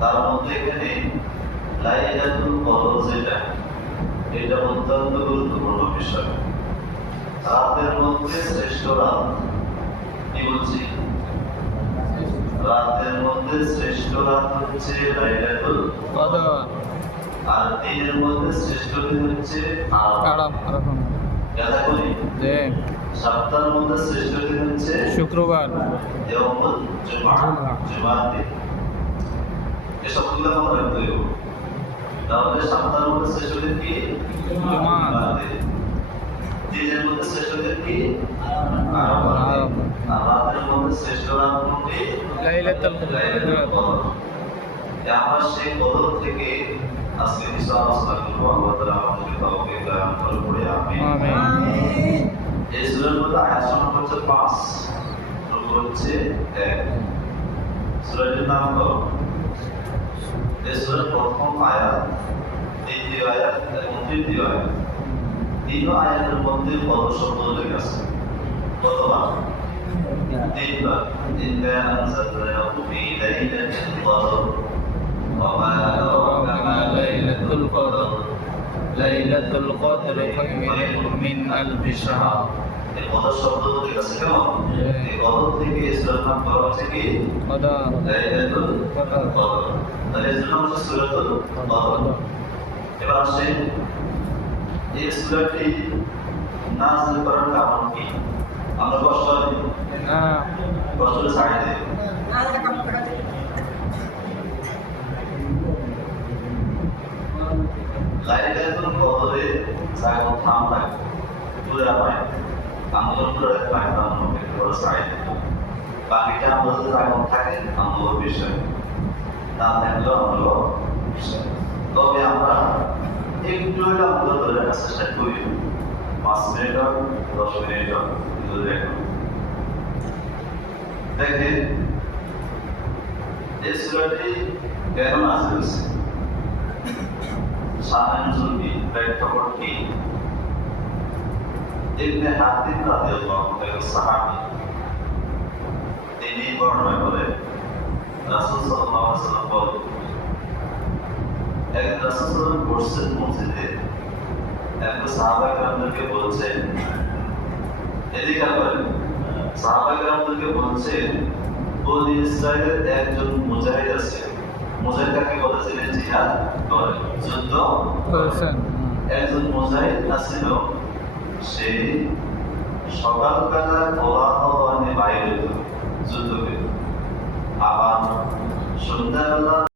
তার মধ্যে এখানে লাইলাতুল কদর যেটা, এটা অত্যন্ত গুরুত্বপূর্ণ বিষয়। রাতের মধ্যে শ্রেষ্ঠ রাত কি বলছি? রাতের মধ্যে শ্রেষ্ঠ রাত হচ্ছে লাইলাতুল কদর, আর দিনের মধ্যে শ্রেষ্ঠ দিন হচ্ছে সপ্তাহের মধ্যে শ্রেষ্ঠ দিন হচ্ছে শুক্রবার, জুমার দিন। এসব গুলো মনে রাখতে হবে। তাহলে সপ্তাহের মধ্যে শ্রেষ্ঠ দিন কি? জুমার দিন। দিনের মধ্যে শ্রেষ্ঠ দিন কি? রাতের মধ্যে শ্রেষ্ঠ রাত কি? লাইলাতুল কদর। আমরা সেই কদর থেকে আজকে কিছু আলোচনা করবো। আল্লাহ তাআলা আমাদের তৌফিক দান করুন। আমিন। এই সূরার মধ্যে আয়াত সংখ্যা হচ্ছে 5, রুকু হচ্ছে 1। সূরাটির নাম হলো, এই সূরার প্রথম আয়াত, দ্বিতীয় আয়াত এবং তৃতীয় আয়াত। তিন আয়াতের মধ্যে কত শব্দ লেগে আছে? কতবার? 3বার। ইন্না আনজালনাহু ফি লাইলাতিল কদর ওয়া মা আদরাকা মা লাইলাতুল কদর লাইলাতুল কদর খায়রুম মিন আলফি শাহর। এই কদর শব্দ লেগে আছে কেন? এই কদর থেকে সূরার নাম করা হচ্ছে কি? কদর, লাইলাতুল কদর। তাহলে এর নাম হচ্ছে সূরাতুল কদর। এবার আসেন এই সূরাটি নাযিল করার কারণ কি? আমরা কষ্ট হই না, কষ্ট ছাড়ি দেই। লাইলাতুল কদরে জায়গা থাম থাকে, পুরা পায় আন্দোলন করে পায়, আন্দোলন করে ছাড়ি দেই। বাকিটা আমরা যদি জায়গা থাকে আন্দোলন বিষয়, না থাকলেও আন্দোলন বিষয়। তবে আমরা একটু আন্দোলন ধরে রাখার চেষ্টা করি, 5 মিনিট হোক 10 মিনিট হোক ধরে রাখুন। দেখেন এই সূরাটি কেন নাযিল হয়েছে, শানের নজুল কি, প্রেক্ষাপট কি? ইবনে হাতিম রাদিয়াল্লাহু আনহু সাহাবী, তিনি বর্ণনা করেন রাসূল সাল্লাল্লাহু আলাইহি ওয়াসাল্লাম বলেন, এক রাসূল সাল্লাল্লাহু বসছেন মসজিদে, একজন সাহাবা কেরামদেরকে বলছেন, এদিকে করেন, সাহাবা কেরামদেরকে বলছেন, বনি ইসরাইলের একজন মুজাহিদ আছে। মুজাহিদ কাকে বলেছিলেন? জিহাদ করে, যুদ্ধ করেছেন। একজন মুজাহিদ আছিল, সে সকালবেলা কোলাহল বাইরে হতো যুদ্ধ করে, আবার সন্ধ্যাবেলা